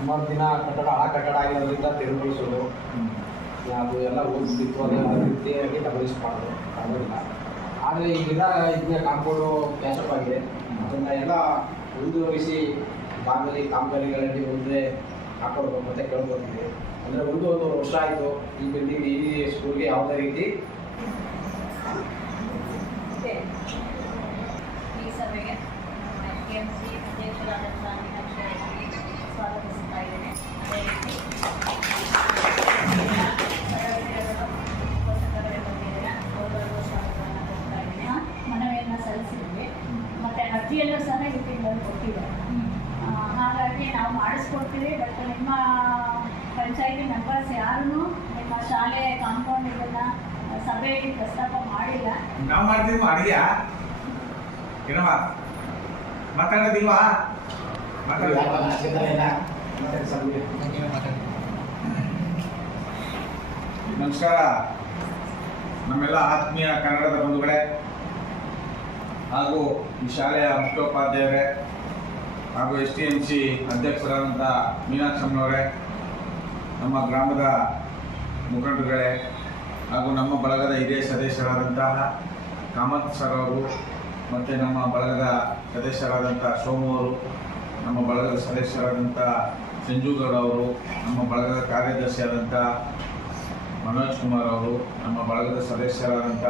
ಸುಮಾರು ದಿನ ಕಟ್ಟಡ ಕಟ್ಟಡ ಆಗಿರೋದ್ರಿಂದ ತೆರವುಗೊಳಿಸೋದು ಅದು ಎಲ್ಲ ಓದಿಸಿತ್ತು ಅದೆಲ್ಲ ರೀತಿಯಾಗಿ ಡಬಲಿಸ್ ಮಾಡೋದು ಆಗೋದಿಲ್ಲ. ಆದರೆ ಈಗಿನ ಇದನ್ನ ಕಾಂಪೌಂಡು ಕ್ಯಾಶಪ್ ಆಗಿದೆ, ಅದನ್ನು ಎಲ್ಲ ಮುಂದುವರಿಸಿ ಕಾಮಗಾರಿಗಳಲ್ಲಿ ಮುಂದೆ ಹಾಕೊಡ್ಬೇಕು ಅಂತ ಕೇಳ್ಕೊತೀವಿ. ಅಂದರೆ ಒಂದು ವರ್ಷ ಆಯಿತು ಈ ಬಿಲ್ಡಿಂಗ್ ಈ ಸ್ಕೂಲ್ಗೆ ಯಾವುದೇ ರೀತಿ ಈ ಸಭೆಗೆ KMC ಅಧ್ಯಕ್ಷರಾದಂಥ ಮೀನಾಕ್ಷಿ ಅವರಿಗೆ ಸ್ವಾಗತಿಸುತ್ತಾ ಇದ್ದೇನೆ. ಅದೇ ರೀತಿ ಪೋಷಕರುಗಳು ಬಂದಿದ್ದೀರಾ, ಅವರಿಗೂ ಸ್ವಾಗತವನ್ನು ಕೊಡ್ತಾ ಇದ್ದೀನಿ. ಮನವಿಯನ್ನು ಸಲ್ಲಿಸಿದ್ವಿ ಮತ್ತು ಅರ್ಜಿಯಲ್ಲೂ ಸಹ ಈ ತಿಂಗಳಲ್ಲಿ ಕೊಟ್ಟಿದ್ದಾರೆ. ಹಾಗಾಗಿ ನಾವು ಮಾಡಿಸ್ಕೊಡ್ತೀವಿ. ಬಟ್ ನಿಮ್ಮ ಪಂಚಾಯಿತಿ ಮೆಂಬರ್ಸ್ ಯಾರೂ ನಿಮ್ಮ ಶಾಲೆ ಕಾಂಪೌಂಡ್ ಇದನ್ನು ಸಭೆಯಲ್ಲಿ ಪ್ರಸ್ತಾಪ ಮಾಡಿಲ್ಲ. ನಾವು ಮಾಡ್ತೀವಿ ಅಡಿಗೆಯಾ ಏನವ ಮಾತಾಡೋದಿಲ್ವಾ? ನಮಸ್ಕಾರ ನಮ್ಮೆಲ್ಲ ಆತ್ಮೀಯ ಕನ್ನಡದ ಬಂಧುಗಳೇ ಹಾಗೂ ಈ ಶಾಲೆಯ ಮುಖ್ಯೋಪಾಧ್ಯಾಯರೇ ಹಾಗೂ STMC ಅಧ್ಯಕ್ಷರಾದಂಥ ಮೀನಾಕ್ಷಮ್ಮನವರೇ, ನಮ್ಮ ಗ್ರಾಮದ ಮುಖಂಡರುಗಳೇ ಹಾಗೂ ನಮ್ಮ ಬಳಗದ ಹಿರಿಯ ಸದಸ್ಯರಾದಂತಹ ಕಾಮತ್ ಸರ್ ಅವರು ಮತ್ತು ನಮ್ಮ ಬಳಗದ ಸದಸ್ಯರಾದಂಥ ಸೋಮು ಅವರು, ನಮ್ಮ ಬಳಗದ ಸದಸ್ಯರಾದಂಥ ಸಂಜುಗೌಡ ಅವರು, ನಮ್ಮ ಬಳಗದ ಕಾರ್ಯದರ್ಶಿಯಾದಂಥ ಮನೋಜ್ ಕುಮಾರ್ ಅವರು, ನಮ್ಮ ಬಳಗದ ಸದಸ್ಯರಾದಂಥ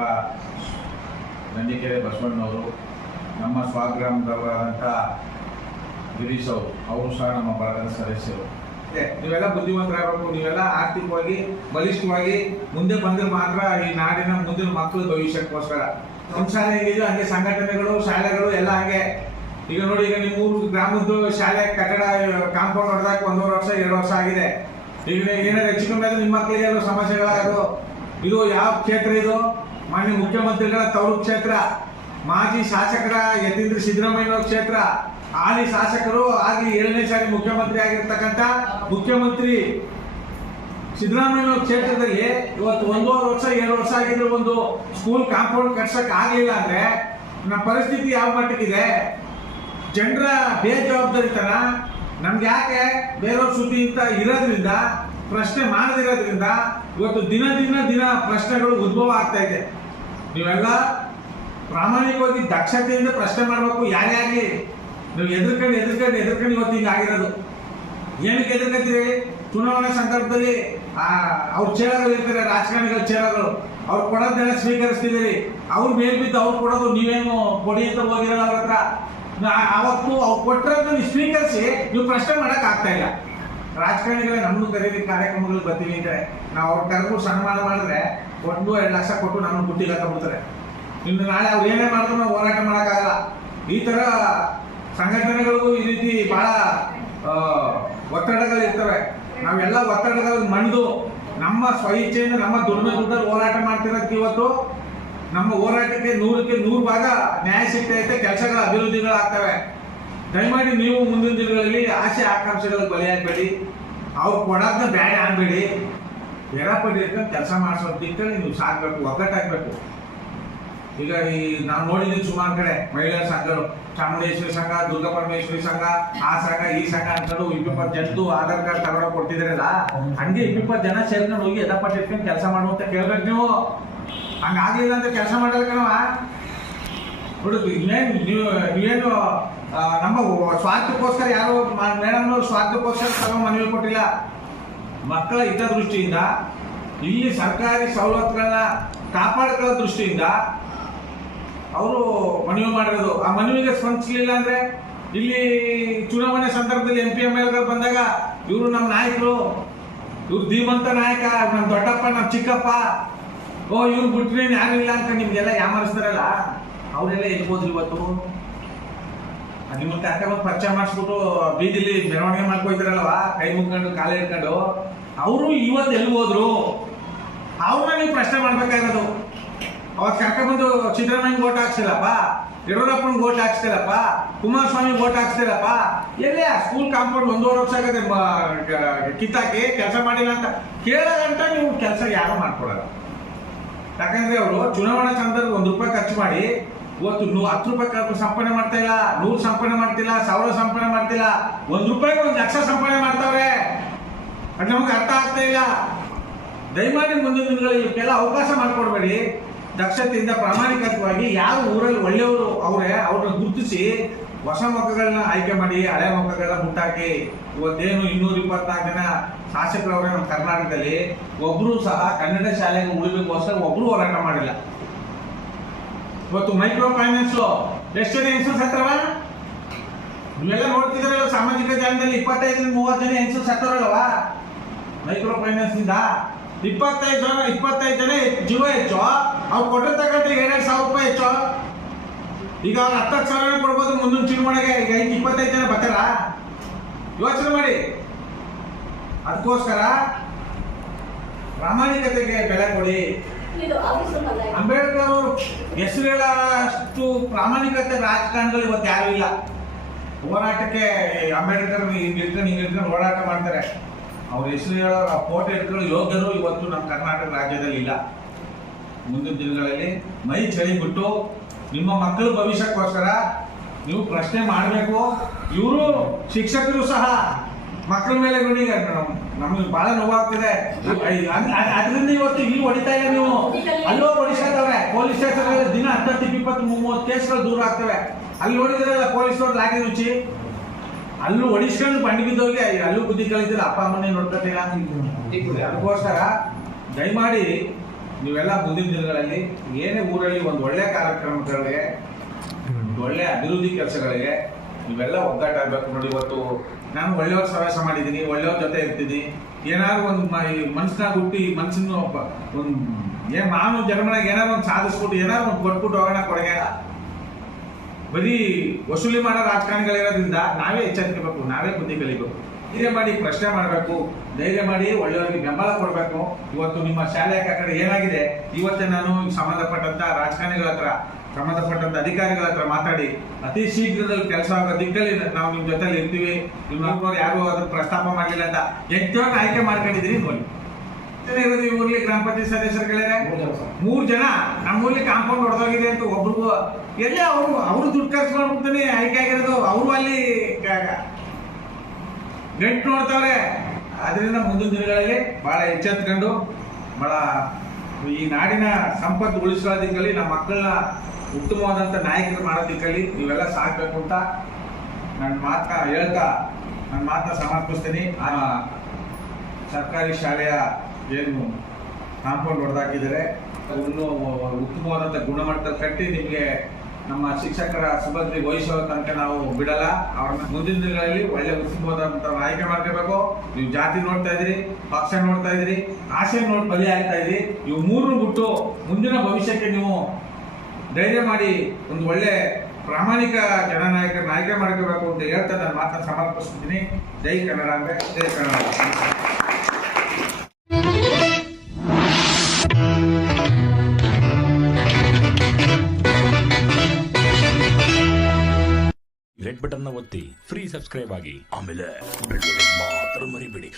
ನಂದಿಕೆರೆ ಬಸವಣ್ಣವರು, ನಮ್ಮ ಸ್ವಗ್ರಾಮದವರಾದಂಥ ಗಿರೀಶ್ ಅವರು ಸಹ ನಮ್ಮ ಬಳಗದ ಸದಸ್ಯರು. ನೀವೆಲ್ಲ ಬುದ್ಧಿವಂತರಾಗಬೇಕು. ನೀವೆಲ್ಲ ಆರ್ಥಿಕವಾಗಿ ಬಲಿಷ್ಠವಾಗಿ ಮುಂದೆ ಬಂದ್ರೆ ಮಾತ್ರ ಈ ನಾಡಿನ ಮುಂದಿನ ಮಕ್ಕಳ ಭವಿಷ್ಯಕ್ಕೋಸ್ಕರ. ಸಂಸಾರ ಹೇಗಿದೆಯೋ ಹಂಗೆ ಸಂಘಟನೆಗಳು, ಶಾಲೆಗಳು ಎಲ್ಲ ಹಾಗೆ. ಈಗ ನೋಡಿ, ಈಗ ನಿಮ್ಮ ಊರು ಗ್ರಾಮದ್ದು ಶಾಲೆ ಕಟ್ಟಡ ಕಾಂಪೌಂಡ್ ಹೊಡೆದಾಕ 1.5 ವರ್ಷ 2 ವರ್ಷ ಆಗಿದೆ. ಈಗ ಏನಾದ್ರು ಹೆಚ್ಚು ಕಮ್ಮಿ ಆದ್ರೆ ನಿಮ್ಮ ಮಕ್ಕಳಿಗೆ ಎಲ್ಲ ಸಮಸ್ಯೆಗಳಾಗೋದು. ಇದು ಯಾವ ಕ್ಷೇತ್ರ? ಇದು ಮಾನ್ಯ ಮುಖ್ಯಮಂತ್ರಿಗಳ ತವರು ಕ್ಷೇತ್ರ, ಮಾಜಿ ಶಾಸಕರ ಯತೀಂದ್ರ ಸಿದ್ದರಾಮಯ್ಯ ಕ್ಷೇತ್ರ, ಹಾಲಿ ಶಾಸಕರು ಆಗಿ 7ನೇ ಸಾರಿ ಮುಖ್ಯಮಂತ್ರಿ ಆಗಿರ್ತಕ್ಕಂಥ ಮುಖ್ಯಮಂತ್ರಿ ಸಿದ್ದರಾಮಯ್ಯ ಕ್ಷೇತ್ರದಲ್ಲಿ ಇವತ್ತು 1.5 ವರ್ಷ 2 ವರ್ಷ ಆಗಿದ್ರೆ ಒಂದು ಸ್ಕೂಲ್ ಕಾಂಪೌಂಡ್ ಕಟ್ಸಕ್ ಆಗಲಿಲ್ಲ ಅಂದ್ರೆ ನಮ್ಮ ಪರಿಸ್ಥಿತಿ ಯಾವ ಮಟ್ಟಕ್ಕಿದೆ? ಜನರ ಬೇಜವಾಬ್ದಾರಿತನ ನಮ್ಗೆ ಯಾಕೆ ಬೇರೆಯವ್ರ ಸುದ್ದಿ ಅಂತ ಇರೋದ್ರಿಂದ, ಪ್ರಶ್ನೆ ಮಾಡದಿರೋದ್ರಿಂದ ಇವತ್ತು ದಿನ ಪ್ರಶ್ನೆಗಳು ಉದ್ಭವ ಆಗ್ತಾ ಇದೆ. ನೀವೆಲ್ಲ ಪ್ರಾಮಾಣಿಕವಾಗಿ ದಕ್ಷತೆಯಿಂದ ಪ್ರಶ್ನೆ ಮಾಡಬೇಕು. ಯಾರೇ ಆಗಲಿ ನೀವು ಎದುರ್ಕೊಂಡು ಇವತ್ತು ಹಿಂಗೆ ಆಗಿರೋದು. ಏನಕ್ಕೆ ಎದುರ್ಕೊತೀರಿ? ಚುನಾವಣೆ ಸಂದರ್ಭದಲ್ಲಿ ಅವ್ರ ಚೇಳಗಳು ಇರ್ತಾರೆ, ರಾಜಕಾರಣಿಗಳ ಚೇಳಗಳು, ಅವ್ರು ಕೊಡೋದನ್ನೆಲ್ಲ ಸ್ವೀಕರಿಸ್ತಿದ್ದೀರಿ. ಅವ್ರು ಮೇಲ್ಬಿದ್ದು ಅವ್ರು ಕೊಡೋದು ನೀವೇನು ಕೊಡಿ ಅಂತ ಹೋಗಿರಲ್ಲ ಅವ್ರ ಹತ್ರ. ಅವತ್ತು ಅವ್ರು ಕೊಟ್ಟರನ್ನು ನೀವು ಸ್ವೀಕರಿಸಿ ನೀವು ಪ್ರಶ್ನೆ ಮಾಡಕ್ ಆಗ್ತಾ ಇಲ್ಲ. ರಾಜಕಾರಣಿಗಳೇ ನಮ್ಮನ್ನು ಕರೀರಿ ಕಾರ್ಯಕ್ರಮಗಳು ಬರ್ತೀವಿ ಅಂತಾರೆ. ನಾವು ಅವ್ರ ಕರೆದು ಸನ್ಮಾನ ಮಾಡಿದ್ರೆ 1-2 ಲಕ್ಷ ಕೊಟ್ಟು ನಮ್ಮನ್ನು ಬುಟ್ಟಿಗೆ ಹಾಕೊಂಡ್ಬಿಡ್ತಾರೆ. ಇನ್ನು ನಾಳೆ ಅವ್ರು ಏನೇ ಮಾಡಿದ್ರು ನಾವು ಹೋರಾಟ ಮಾಡೋಕ್ಕಾಗಲ್ಲ. ಈ ಥರ ಸಂಘಟನೆಗಳಿಗೂ ಈ ರೀತಿ ಬಹಳ ಒತ್ತಡಗಳು ಇರ್ತವೆ. ನಾವೆಲ್ಲ ಒತ್ತಡಗಳು ಮಣಿದು ನಮ್ಮ ಸ್ವಇಚ್ಛೆಯಿಂದ ನಮ್ಮ ದುಡ್ಡಲ್ಲಿ ಹೋರಾಟ ಮಾಡ್ತಿರೋದಕ್ಕೆ ಇವತ್ತು ನಮ್ಮ ಹೋರಾಟಕ್ಕೆ 100ಕ್ಕೆ 100 ಭಾಗ ನ್ಯಾಯ ಸಿಗ್ತೈತೆ, ಕೆಲಸಗಳ ಅಭಿವೃದ್ಧಿಗಳಾಗ್ತವೆ. ದಯಮಾಡಿ ನೀವು ಮುಂದಿನ ದಿನಗಳಲ್ಲಿ ಆಸೆ ಆಕಾಂಕ್ಷೆಗಳಿಗೆ ಬಲಿಯಾಗಬೇಡಿ. ಅವ್ರು ಕೊಡೋದನ್ನ ಬ್ಯಾಡ ಅನ್ಬೇಡಿ. ಎಡಪಡಿ ಕೆಲಸ ಮಾಡಿಸೋ ದಿಕ್ಕಲ್ಲಿ ನೀವು ಸಾಗಬೇಕು, ಒಗ್ಗಟ್ಟಾಗಬೇಕು. ಈಗ ನಾವು ನೋಡಿದ್ದೀವಿ ಸುಮಾರು ಕಡೆ ಮಹಿಳಾ ಸಂಘಗಳು, ಚಾಮುಂಡೇಶ್ವರಿ ಸಂಘ, ದುರ್ಗಾ ಪರಮೇಶ್ವರಿ ಸಂಘ, ಆ ಸಂಘ ಈ ಸಂಘ ಅನ್ಕೊಂಡು 20 ಜನದ್ದು ಆಧಾರ್ ಕಾರ್ಡ್ ತಗೊಂಡು ಕೊಡ್ತಿದ್ರಲ್ಲ, ಹಂಗೆ 20 ಜನ ಸೇರ್ಕೊಂಡು ಹೋಗಿ ಎಡಪಟ್ಟು ಇಟ್ಕೊಂಡು ಕೆಲಸ ಮಾಡುವಂತ ಕೇಳ್ಬೇಕು ನೀವು. ಹಂಗಾಗ್ಲಿಲ್ಲ ಅಂತ ಕೆಲಸ ಮಾಡಲ್ಲ ಕಣವ. ಹುಡುಗಿ ನೀವೇನು ನಮ್ಮ ಸ್ವಾರ್ಥಕ್ಕೋಸ್ಕರ ಯಾರು ಮೇಡಮ್ ಸ್ವಾರ್ಥಕ್ಕೋಸ್ಕರ ತಗೊಂಡು ಮನವಿ ಕೊಟ್ಟಿಲ್ಲ. ಮಕ್ಕಳ ಹಿತದೃಷ್ಟಿಯಿಂದ ಇಲ್ಲಿ ಸರ್ಕಾರಿ ಸವಲತ್ತುಗಳನ್ನ ಕಾಪಾಡ್ಕೊಳ್ಳೋ ದೃಷ್ಟಿಯಿಂದ ಅವರು ಮನವಿ ಮಾಡಿರೋದು. ಆ ಮನವಿಗೆ ಸ್ಪಂದಿಸಲಿಲ್ಲ ಅಂದ್ರೆ ಇಲ್ಲಿ ಚುನಾವಣೆ ಸಂದರ್ಭದಲ್ಲಿ MP MLಗಳು ಬಂದಾಗ ಇವರು ನಮ್ಮ ನಾಯಕರು, ಇವ್ರು ಧೀಮಂತ ನಾಯಕ, ನಮ್ಮ ದೊಡ್ಡಪ್ಪ, ನಮ್ಮ ಚಿಕ್ಕಪ್ಪ, ಇವ್ರು ಬಿಟ್ರೆ ಯಾರಿಲ್ಲ ಅಂತ ನಿಮ್ಗೆಲ್ಲ ಯಾಮರಿಸ್ತಾರಲ್ಲ, ಅವರೆಲ್ಲ ಎಲ್ಬೋದ್ರು ಇವತ್ತು. ನಿಮ್ಮಂತ ಅಕ್ಕ ಬಂದು ಪರಿಚಯ ಮಾಡಿಸ್ಬಿಟ್ಟು ಬೀದಿಲಿ ಮೆರವಣಿಗೆ ಮಾಡ್ಕೊಯ್ತಾರಲ್ವ, ಕೈ ಮುಗ್ಕೊಂಡು ಕಾಲೇ ಇಟ್ಕೊಂಡು, ಅವರು ಇವತ್ತು ಎಲ್ಲಿ ಹೋದ್ರು? ಅವ್ರನ್ನ ನೀವು ಪ್ರಶ್ನೆ ಮಾಡ್ಬೇಕಾಗಿರೋದು. ಅವತ್ತು ಕರ್ಕೊಂಡ್ಬಂದು ಸಿದ್ದರಾಮಯ್ಯ ಓಟ್ ಹಾಕ್ಸಿಲ್ಲಪ್ಪ, ಯಡಿಯೂರಪ್ಪನ ಓಟ್ ಹಾಕ್ಸ್ತಿಲ್ಲಪ್ಪ, ಕುಮಾರಸ್ವಾಮಿ ಓಟ್ ಹಾಕ್ಸ್ತಿಲ್ಲಪ್ಪ. ಎಲ್ಲೇ ಸ್ಕೂಲ್ ಕಾಂಪೌಂಡ್ 1.5 ವರ್ಷ ಆಗದೆ ಕಿತ್ತಾಕಿ ಕೆಲಸ ಮಾಡಿಲ್ಲ ಅಂತ ಕೇಳೋ ಗಂಟ ನೀವು ಕೆಲಸ ಯಾರು ಮಾಡ್ಕೊಡಲ್ಲ. ಯಾಕಂದ್ರೆ ಅವರು ಚುನಾವಣಾ ಸಂದರ್ಭ 1 ರೂಪಾಯಿ ಖರ್ಚು ಮಾಡಿ ಇವತ್ತು 10 ರೂಪಾಯಿ ಸಂಪಾದನೆ ಮಾಡ್ತಾ ಇಲ್ಲ, 100 ಸಂಪಾದನೆ ಮಾಡ್ತಿಲ್ಲ, 1000 ಸಂಪಾದನೆ ಮಾಡ್ತಿಲ್ಲ, 1 ರೂಪಾಯಿಗೆ 1 ಲಕ್ಷ ಸಂಪಾದನೆ ಮಾಡ್ತಾವ್ರೆ. ಅದು ನಮಗೆ ಅರ್ಥ ಆಗ್ತಾ ಇಲ್ಲ. ದಯಮಾಡಿ ಮುಂದಿನ ದಿನಗಳಲ್ಲಿ ಇವಕ್ಕೆಲ್ಲ ಅವಕಾಶ ಮಾಡಿಕೊಡ್ಬೇಡಿ. ದಕ್ಷತೆಯಿಂದ ಪ್ರಾಮಾಣಿಕವಾಗಿ ಯಾರು ಊರಲ್ಲಿ ಒಳ್ಳೆಯವರು ಅವ್ರನ್ನ ಗುರುತಿಸಿ ಹೊಸ ಮುಖಗಳನ್ನ ಆಯ್ಕೆ ಮಾಡಿ ಹಳೆ ಮುಖಗಳನ್ನ ಮುಟ್ಟಾಕಿ. ಇವತ್ತೇನು 224 ಜನ ಶಾಸಕರವರೇ ನಮ್ಮ ಕರ್ನಾಟಕದಲ್ಲಿ ಒಬ್ರು ಸಹ ಕನ್ನಡ ಶಾಲೆಗೆ ಉಳಿಬೇಕೋಸ್ಕರ ಒಬ್ರು ಹೋರಾಟ ಮಾಡಿಲ್ಲ. ಇವತ್ತು ಮೈಕ್ರೋ ಫೈನಾನ್ಸ್ ಎಷ್ಟು ಜನ ಹೆಂಗಸರು ಸತ್ತವ ನೀವೆಲ್ಲ ನೋಡ್ತಿದ್ರಲ್ಲ ಸಾಮಾಜಿಕ ಜಾಲದಲ್ಲಿ 25-30 ಜನ ಹೆಂಗಸರು ಸತ್ತವರಲ್ವ ಮೈಕ್ರೋ ಫೈನಾನ್ಸ್ ಇಂದ. 25 ಜನ ಜೀವ ಹೆಚ್ಚು, ಅವ್ರು ಕೊಟ್ಟಿರ್ತಕ್ಕಂಥ 2,000 ರೂಪಾಯಿ ಹೆಚ್ಚು. ಈಗ ಅವ್ರು 10,000 ಕೊಡ್ಬೋದು ಮುಂದಿನ ಚುನಾವಣೆಗೆ. ಈಗ 25 ಜನ ಬರ್ತಾರ? ಯೋಚನೆ ಮಾಡಿ. ಅದಕ್ಕೋಸ್ಕರ ಪ್ರಾಮಾಣಿಕತೆಗೆ ಬೆಲೆ ಕೊಡಿ. ಅಂಬೇಡ್ಕರ್ ಅವರು ಹೆಸರು ಹೇಳೋಷ್ಟು ಪ್ರಾಮಾಣಿಕತೆ ರಾಜಕಾರಣಗಳು ಇವತ್ತು ಯಾರು ಇಲ್ಲ. ಹೋರಾಟಕ್ಕೆ ಅಂಬೇಡ್ಕರ್ ಹಿಂಗಿರ್ಕೊಂಡು ಹೋರಾಟ ಮಾಡ್ತಾರೆ. ಅವ್ರ ಹೆಸರು ಹೇಳೋ ಫೋಟೋ ಇಟ್ಕೊಳ್ಳೋ ಯೋಗ್ಯರು ಇವತ್ತು ನಮ್ಮ ಕರ್ನಾಟಕ ರಾಜ್ಯದಲ್ಲಿ ಇಲ್ಲ. ಮುಂದಿನ ದಿನಗಳಲ್ಲಿ ಮೈ ಚಳಿ ಬಿಟ್ಟು ನಿಮ್ಮ ಮಕ್ಕಳ ಭವಿಷ್ಯಕ್ಕೋಸ್ಕರ ನೀವು ಪ್ರಶ್ನೆ ಮಾಡಬೇಕು. ಇವರು ಶಿಕ್ಷಕರು ಸಹ ಮಕ್ಕಳ ಮೇಲೆ ನೋಡಿ ನಮಗೆ ಬಹಳ ನೋವಾಗ್ತಿದೆ. ಅದರಿಂದ ಇವತ್ತು ಇಲ್ಲಿ ಹೊಡಿತಾ ಇಲ್ಲ, ನೀವು ಅಲ್ಲೋ ಹೊಡಿಸ್ತಾವ್ರೆ. ಪೊಲೀಸ್ ಸ್ಟೇಷನ್ ದಿನ 10, 20, 30 ಕೇಸ್ಗಳು ದೂರ ಆಗ್ತವೆ. ಅಲ್ಲಿ ಹೊಡಿದ್ರಲ್ಲ ಪೊಲೀಸರು ಲಾಠಿ ರುಚಿ, ಅಲ್ಲೂ ಹೊಡಿಸ್ಕೊಂಡು ಬಂಡಿ ಬಿದ್ದವ್ರಿಗೆ ಅಲ್ಲೂ ಬುದ್ಧಿ ಕಲಿತಿಲ್ಲ, ಅಪ್ಪ ಅಮ್ಮನೇ ನೋಡ್ಕೊತಿಲ್ಲ. ಅದಕ್ಕೋಸ್ಕರ ದಯಮಾಡಿ ನೀವೆಲ್ಲ ಮುಂದಿನ ದಿನಗಳಲ್ಲಿ ಏನೇ ಊರಲ್ಲಿ ಒಂದು ಒಳ್ಳೆ ಕಾರ್ಯಕ್ರಮಗಳಿಗೆ, ಒಳ್ಳೆ ಅಭಿವೃದ್ಧಿ ಕೆಲಸಗಳಿಗೆ ನೀವೆಲ್ಲ ಒಗ್ಗಟ್ಟ ಆಗ್ಬೇಕು. ನೋಡಿ, ಇವತ್ತು ನಾನು ಒಳ್ಳೆಯವ್ರ ಸವಾಸ ಮಾಡಿದ್ದೀನಿ, ಒಳ್ಳೆಯವ್ರ ಜೊತೆ ಇರ್ತೀನಿ. ಏನಾದ್ರು ಒಂದು ಮನ್ಸನಾಗ ಹುಟ್ಟಿ ಮನ್ಸನ್ನು ಒಂದು ನಾನು ಜನ್ಮನಾಗ ಏನಾದ್ರು ಒಂದು ಸಾಧಿಸ್ಬಿಟ್ಟು ಏನಾದ್ರು ಒಂದು ಕೊಟ್ಬಿಟ್ಟು ಹೋಗೋಣ ಕೊಡುಗೆ. ಬರೀ ವಸೂಲಿ ಮಾಡೋ ರಾಜಕಾರಣಿಗಳಿರೋದ್ರಿಂದ ನಾವೇ ಎಚ್ಚರಿಸಬೇಕು, ನಾವೇ ಬುದ್ಧಿ ಕಲಿಬೇಕು. ಧೈರ್ಯ ಮಾಡಿ ಪ್ರಶ್ನೆ ಮಾಡಬೇಕು, ಧೈರ್ಯ ಮಾಡಿ ಒಳ್ಳೆಯವರಿಗೆ ಬೆಂಬಲ ಕೊಡಬೇಕು. ಇವತ್ತು ನಿಮ್ಮ ಶಾಲೆಯ ಕಡೆ ಏನಾಗಿದೆ ಇವತ್ತೇ ನಾನು ಸಂಬಂಧಪಟ್ಟಂತ ರಾಜಕಾರಣಿಗಳ ಹತ್ರ, ಸಂಬಂಧಪಟ್ಟಂತ ಅಧಿಕಾರಿಗಳ ಹತ್ರ ಮಾತಾಡಿ ಅತಿ ಶೀಘ್ರದಲ್ಲಿ ಕೆಲಸ ಆಗೋ ದಿಕ್ಕಲ್ಲಿ ನಾವು ನಿಮ್ಮ ಜೊತೆಲಿ ಇರ್ತೀವಿ. ನಿಮ್ಮ ಯಾರು ಅದ್ರ ಪ್ರಸ್ತಾಪ ಮಾಡಲಿಲ್ಲ ಅಂತ ಹೆಚ್ಚಾಗಿ ಆಯ್ಕೆ ಮಾಡ್ಕೊಂಡಿದ್ದೀರಿ. ನೋಡಿ ಇರೋದು ಈ ಊರ್ಲಿ ಗ್ರಾಮ ಪಂಚಾಯತ್ ಸದಸ್ಯರುಗಳೇ 3 ಜನ. ನಮ್ಮ ಊರ್ಲಿ ಕಾಂಪೌಂಡ್ ಹೊಡೆದೋಗಿದೆ ಅಂತ ಒಬ್ರಿಗೂ ಎಲ್ಲೇ ಅವರು ದುಡ್ಡು ಖರ್ಚು ಮಾಡ್ಬಿಡ್ತಾನೆ ಆಯ್ಕೆ ಆಗಿರೋದು. ಅವರು ಅಲ್ಲಿ ಗಂಟು ನೋಡ್ತಾವ್ರೆ. ಅದರಿಂದ ಮುಂದಿನ ದಿನಗಳಲ್ಲಿ ಬಹಳ ಎಚ್ಚೆತ್ಕೊಂಡು ಬಹಳ ಈ ನಾಡಿನ ಸಂಪತ್ತು ಉಳಿಸೋದಿಕ್ಕಲ್ಲಿ ನಮ್ಮ ಮಕ್ಕಳನ್ನ ಉತ್ತಮವಾದಂಥ ನಾಯಕರು ಮಾಡೋದಿಕ್ಕಲ್ಲಿ ನೀವೆಲ್ಲ ಸಾಕ್ಬೇಕು ಅಂತ ನನ್ನ ಮಾತನ್ನ ಹೇಳ್ತಾ ನನ್ನ ಮಾತನ್ನ ಸಮರ್ಪಿಸ್ತೀನಿ. ಸರ್ಕಾರಿ ಶಾಲೆಯ ಏನು ಕಾಂಪೌಂಡ್ ಹೊಡೆದಾಕಿದ್ದಾರೆ ಇನ್ನೂ ಉತ್ತಮವಾದಂಥ ಗುಣಮಟ್ಟದಲ್ಲಿ ಕಟ್ಟಿ ನಿಮಗೆ ನಮ್ಮ ಶಿಕ್ಷಕರ ಸುಭದ್ರಿ ವಹಿಸೋ ತನಕ ನಾವು ಬಿಡಲ್ಲ. ಅವ್ರನ್ನ ಮುಂದಿನ ದಿನಗಳಲ್ಲಿ ಒಳ್ಳೆ ಉತ್ತಮವಾದಂಥ ಆಯ್ಕೆ ಮಾಡ್ಕೋಬೇಕು. ನೀವು ಜಾತಿ ನೋಡ್ತಾ ಇದ್ರಿ, ಪಕ್ಷ ನೋಡ್ತಾ ಇದ್ರಿ, ಆಸೆ ನೋಡಿ ಬಲಿ ಆಗ್ತಾ ಇದ್ರಿ. ಇವು 3 ಬಿಟ್ಟು ಮುಂದಿನ ಭವಿಷ್ಯಕ್ಕೆ ನೀವು ಧೈರ್ಯ ಮಾಡಿ ಒಂದು ಒಳ್ಳೆ ಪ್ರಾಮಾಣಿಕ ಜನನಾಯಕರನ್ನ ಆಯ್ಕೆ ಮಾಡ್ಕೋಬೇಕು ಅಂತ ಹೇಳ್ತಾ ನಾನು ಮಾತನ್ನು ಸಮರ್ಪಿಸ್ತೀನಿ. ಜೈ ಕನ್ನಡಾಂಬೆ, ಜೈ ಕನ್ನಡ. ರೆಡ್ ಬಟನ್ ಒತ್ತಿ ಫ್ರೀ ಸಬ್ಸ್ಕ್ರೈಬ್ ಆಗಿ, ಆಮೇಲೆ ಬೆಲ್ ಬಟನ್ ಮಾತ್ರ ಮರಿಬೇಡಿ.